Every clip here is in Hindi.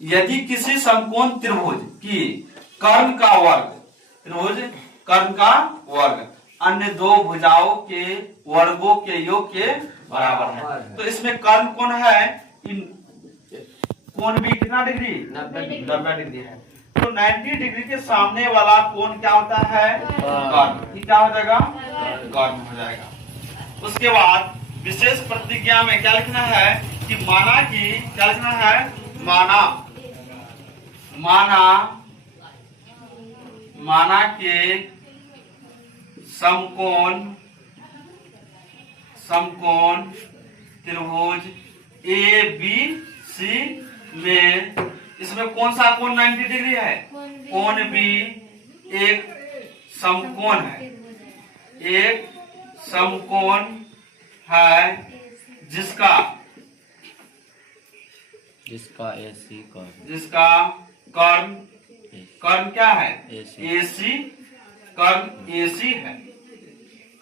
यदि किसी समकोण त्रिभुज की कर्ण का वर्ग, त्रिभुज कर्ण का वर्ग अन्य दो भुजाओं के वर्गों के योग के बराबर है। तो इसमें कर्ण कोण है, इन कोण भी कितना डिग्री, 90 डिग्री है। तो 90 डिग्री के सामने वाला कोण क्या होता है, कर्ण। क्या हो जाएगा, कर्ण हो जाएगा। उसके बाद विशेष प्रतिज्ञा में क्या लिखना है कि माना कि, क्या लिखना है, माना के समकोण त्रिभुज ए बी सी में, इसमें कौन सा कोण 90 डिग्री है, कोण बी एक समकोण है, एक समकोण है जिसका एसी कर्ण, जिसका कर्ण क्या है, एसी, कर्ण एसी है,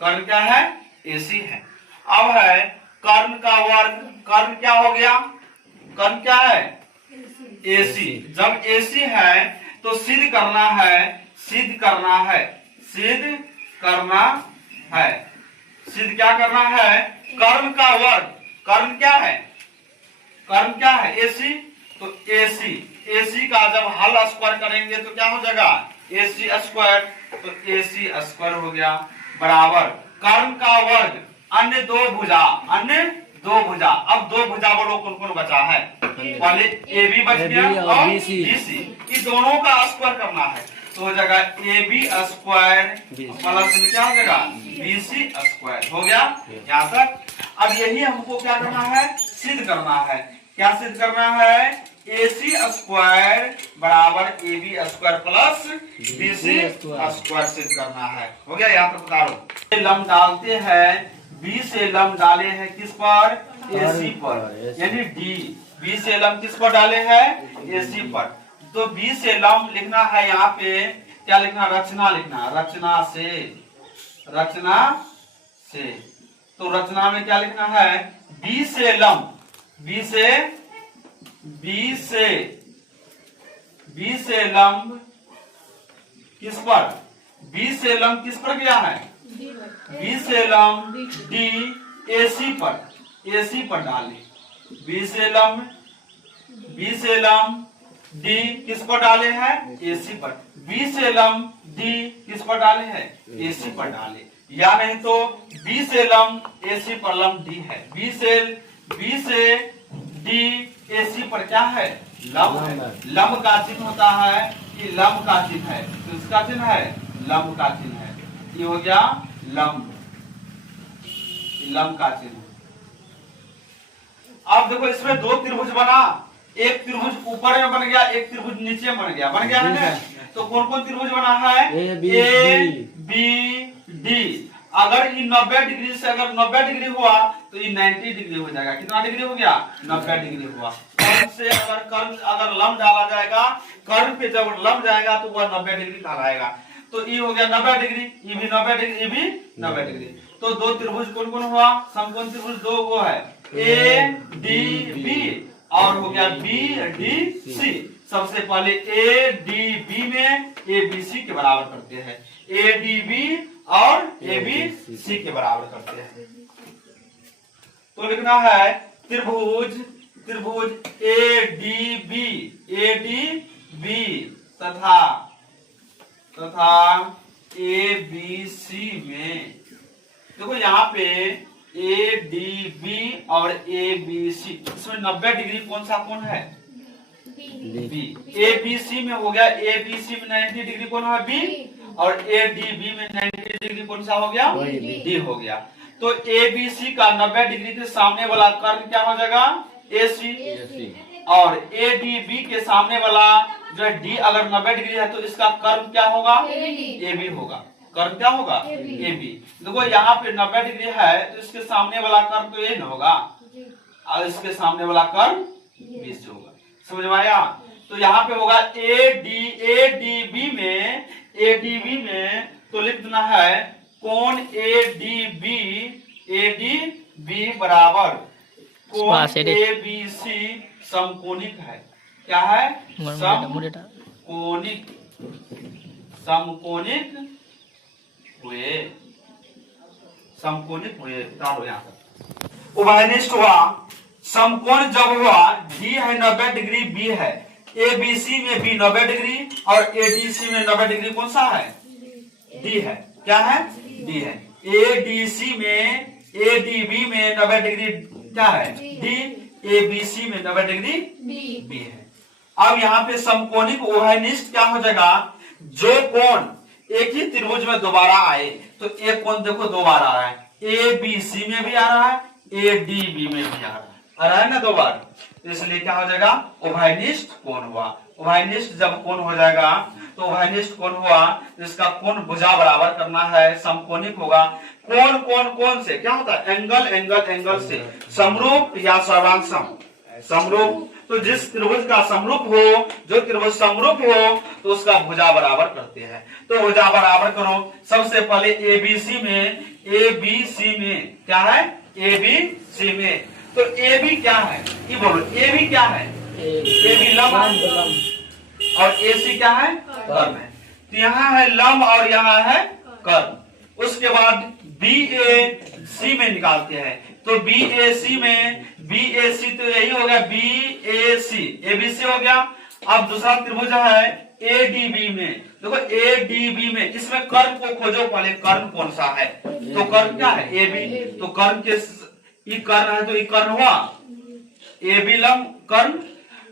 कर्ण क्या है, एसी है। अब है कर्ण का वर्ग, कर्ण क्या हो गया, कर्ण क्या है, एसी। जब एसी है तो सिद्ध करना है, सिद्ध करना है, सिद्ध करना है, सिद्ध क्या करना है, कर्ण का वर्ग, कर्ण क्या है, कर्ण क्या है, एसी। तो एसी, एसी का जब हल स्क्वायर करेंगे तो क्या हो जाएगा, एसी स्क्वायर। तो एसी स्क्वायर हो गया बराबर कर्ण का वर्ग अन्य दो भुजा, अन्य दो भुजा। अब दो भुजा बोलो कौन कौन बचा है, पहले ए बी बच गया और बी सी, इन दोनों का स्क्वायर करना है। तो हो जाएगा ए बी स्क्वायर प्लस में क्या हो जाएगा, बी सी स्क्वायर। हो गया यहाँ तक। अब यही हमको क्या करना है, सिद्ध करना है। क्या सिद्ध करना है, AC स्क्वायर बराबर AB square plus BC square सिद्ध करना है। हो गया, यहाँ पर बता लो। लंब डालते हैं, B से लंब डाले हैं किस पर, AC पर, यानी D। B से लंब किस पर डाले हैं, AC पर। तो B से लंब लिखना है, यहाँ पे क्या लिखना, रचना लिखना, रचना से, रचना से। तो रचना में क्या लिखना है, B से लंब, B से लंब किस पर, B से लंब किस पर गया है, B से लंब D AC पर, AC पर डाले। B से लंब D किस पर डाले हैं, AC पर। B से लंब D किस पर डाले हैं, AC पर डाले। या नहीं तो B से लंब AC पर लंब D है। B से D AC पर क्या है, लंब है। लंब का चिन्ह होता है कि लंब का चिन्ह है, तो इसका चिन्ह है, लंब का चिन्ह है। ये हो गया लंब, लंब का चिन्ह। अब देखो इसमें दो त्रिभुज बना, एक त्रिभुज ऊपर में बन गया, एक त्रिभुज नीचे बन गया, बन गया है ना। तो कौन कौन त्रिभुज बना है, ए बी डी। अगर ये 90 डिग्री से अगर 90 डिग्री हुआ तो ये 90 डिग्री हो जाएगा। कितना डिग्री हो गया, 90 डिग्री हुआ। कर्ण से अगर लंब डाला जाएगा, कर्ण पे जब लंब जाएगा तो वह 90 डिग्री कहलाएगा। तो ये हो गया 90 डिग्री, ये भी 90 डिग्री, ये भी 90 डिग्री। तो दो त्रिभुज कौन कौन हुआ, समकोण त्रिभुज दो वो है, ए डी बी और हो गया बी डी सी। सबसे पहले ए डी बी में ए बी सी के बराबर करते हैं, ए डी बी और ए बी सी के बराबर करते हैं। तो लिखना है त्रिभुज ए डी बी तथा ए बी सी में। देखो यहाँ पे ए डी बी और ए बी सी, इसमें 90 डिग्री कौन सा कोण है, बी। ए बी सी में हो गया, ए बी सी में 90 डिग्री कौन है, बी। और ए डी बी में 90 डिग्री कौन सा हो गया, डी हो गया। तो ए बी सी का 90 डिग्री के सामने वाला कर्ण क्या हो जाएगा, ए सी। और ए डी बी के सामने वाला जो डी अगर 90 डिग्री है तो इसका कर्ण क्या होगा, ए बी होगा। कर्ण क्या होगा, ए बी। देखो यहाँ पे 90 डिग्री है तो इसके सामने वाला कर्ण तो ए न होगा, और इसके सामने वाला कर्ण बी से होगा। समझ में आया। तो यहाँ पे होगा ए डी बी में तो लिख देना है कोण ए डी बी बराबर कोण ए बी सी समकोणिक है। क्या है? समकोणिक, समकोणिक हुए, समकोणिक हुए। डालो यहाँ पर। उभयनिष्ठ हुआ, समकोण जब हुआ, डी है 90 डिग्री, बी है, ए बी सी में बी 90 डिग्री और ए डी सी में 90 डिग्री, कौन सा है? डी है। क्या है? डी है। ए डी सी में, ए डी बी में 90 डिग्री क्या है? डी। ए बी सी में 90 डिग्री बी है। अब यहाँ पे समकोणिक उभयनिष्ठ क्या हो जाएगा? जो कोण एक ही त्रिभुज में दोबारा आए, तो एक कोण देखो दो बार आ रहा है, ए बी सी में भी आ रहा है, ए डी बी में भी आ रहा है ना दो बार, तो इसलिए क्या हो जाएगा? उभयनिष्ठ कोण हुआ। उभयनिष्ठ जब कोण हो जाएगा तो उभयनिष्ठ कोण हुआ, जिसका कोण भुजा बराबर करना है, समकोणिक होगा। कोण कोण कोण से क्या होता है? एंगल एंगल एंगल से, समरूप या सर्वांग समरूप। तो जिस त्रिभुज का समरूप हो, जो त्रिभुज समरूप हो, तो उसका भुजा बराबर करते हैं। तो भुजा बराबर करो। सबसे पहले एबीसी में, एबीसी में क्या है? एबीसी में, तो ए बी क्या है? ये बोलो, ए बी क्या है? ए बी लंब और ए सी क्या है? कर्ण है। तो यहाँ है लंब और यहाँ है कर्ण। उसके बाद बी ए सी में निकालते हैं, तो बी ए सी में, बी ए सी तो यही हो गया, B A C, A B C हो गया। अब दूसरा त्रिभुज है ए डी बी में, देखो ए डी बी में, इसमें कर्ण को खोजो पहले, कर्ण कौन सा है? तो कर्ण क्या है? A B. तो कर्ण के ये कर्ण है, तो ये कर्ण हुआ, ए बी लंब कर्ण।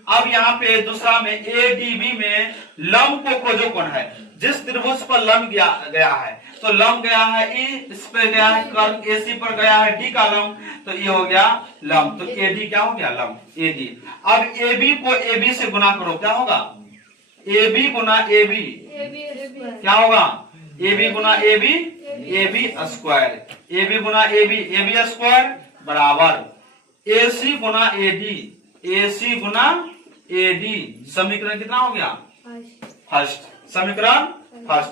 अब यहाँ पे दूसरा में ए डी बी में लंब को खोजो कौन है? जिस त्रिभुज पर लंब गया है, तो लंब गया है ई, इस पे गया है कर्ण, ए सी पर गया है डी का लंब, तो ये हो गया लंब। तो ए डी क्या हो गया? लंब, ए डी। अब ए बी को ए बी से गुना करो, क्या होगा? ए बी गुना ए बी क्या होगा? ए बी गुना A B, A B square, A B गुना ए बी स्क्वायर बराबर A C Guna A D, A C Guna A D. समीकरण कितना हो गया? फर्स्ट, समीकरण फर्स्ट।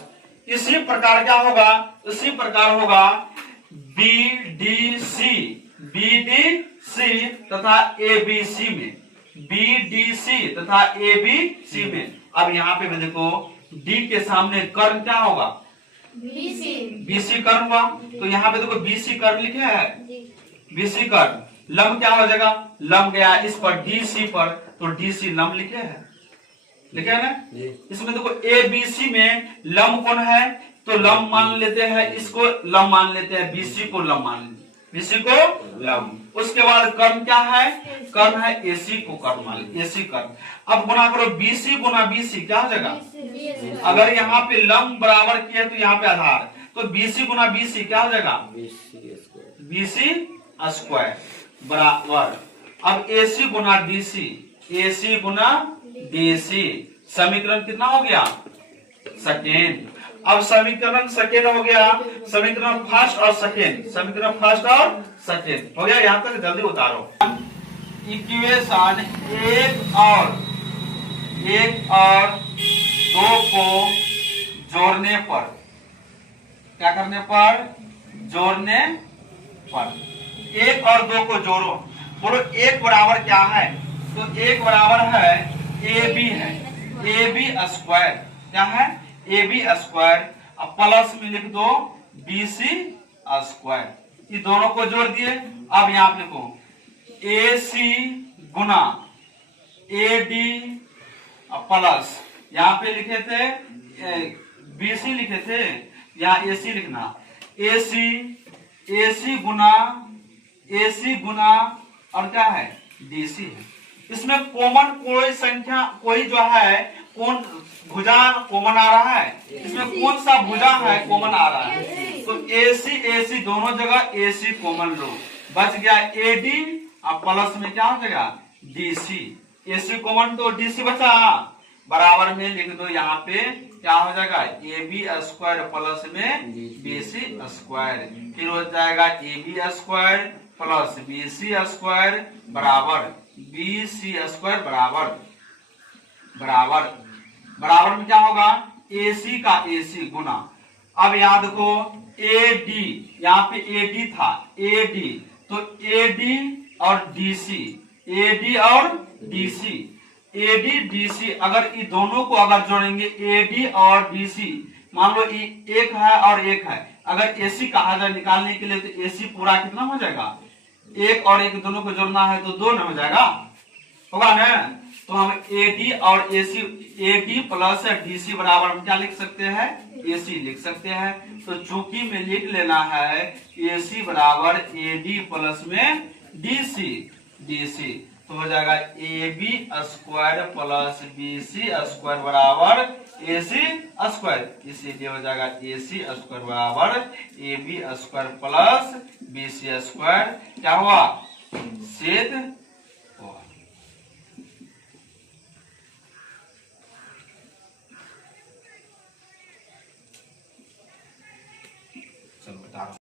इसी प्रकार क्या होगा? इसी प्रकार होगा बी डी सी तथा ए बी सी में, बी डी सी तथा ए बी सी में। अब यहाँ पे भी देखो, डी के सामने कर्ण क्या होगा? बीसी कर्ण हुआ। तो यहाँ पे देखो बीसी कर्ण लिखे है, बीसी कर्ण। लंब क्या हो जाएगा? लंब गया इस पर डीसी पर, तो डीसी लंब लिखे है ना? इसमें देखो ए बी सी में लंब कौन है? तो लंब मान लेते हैं, इसको लंब मान लेते हैं, बीसी को लंब मान लेते, बीसी को लंब। उसके बाद कर्ण क्या है? कर्ण है एसी को कर्ण मान लेते, एसी कर्ण। अब गुना करो, बीसी गुना बीसी क्या हो जाएगा? अगर यहाँ पे लंब बराबर किया तो यहाँ पे आधार, तो बीसी गुना बीसी क्या हो जाएगा? बीसी स्क्वायर बराबर। अब एसी गुना डीसी, एसी गुना डीसी। समीकरण कितना हो गया? सेकेंड। अब समीकरण सेकेंड हो गया, समीकरण फर्स्ट और सेकेंड, समीकरण फर्स्ट और सेकेंड हो गया। यहां तक जल्दी उतारो। इक्वेशन एक और दो को जोड़ने पर, क्या करने पर? जोड़ने पर। एक और दो को जोड़ो, बोलो एक बराबर क्या है? तो एक बराबर है ए बी है, ए बी स्क्वायर क्या है? A B square. अब प्लस में लिख दो बी सी स्क्वायर। ये दोनों को जोड़ दिए। अब यहाँ पे लिखो ए सी गुना ए डी प्लस, यहाँ पे लिखे थे बी सी लिखे थे, यहाँ ए सी लिखना, ए सी गुना और क्या है? डीसी है। इसमें कॉमन कोई संख्या, कोई जो है कौन भुजा कॉमन आ रहा है? इसमें कौन सा भुजा है कॉमन आ रहा है? तो एसी दोनों जगह एसी कॉमन लो, बच गया एडी और प्लस में क्या हो जाएगा? डीसी। एसी कॉमन तो डीसी बचा, बराबर में लिख दो। यहाँ पे क्या हो जाएगा? ए बी स्क्वायर प्लस में बीसी स्क्वायर, फिर हो जाएगा A B square plus BC square बराबर बी सी स्क्वायर बराबर में क्या होगा? एसी का एसी गुना। अब याद देखो ए डी, यहाँ पे ए डी था, ए डी, तो ए डी और डीसी, ए डी और डीसी। एडी डीसी, अगर ये दोनों को अगर जोड़ेंगे एडी और डीसी, मान लो ये एक है और एक है, अगर एसी कहा जाए निकालने के लिए तो एसी पूरा कितना हो जाएगा, एक और एक दोनों को जोड़ना है तो 2 न हो जाएगा, होगा ना। तो हम एडी और एसी, एडी प्लस डीसी बराबर हम क्या लिख सकते हैं, एसी लिख सकते हैं। तो चूंकि में लिख लेना है एसी बराबर एडी प्लस में डीसी, डीसी तो हो जाएगा A B square plus B C square बराबर ए सी स्क्वायर, इसीलिए हो जाएगा ए सी स्क्वायर बराबर A B square plus B C square. क्या हुआ, छेद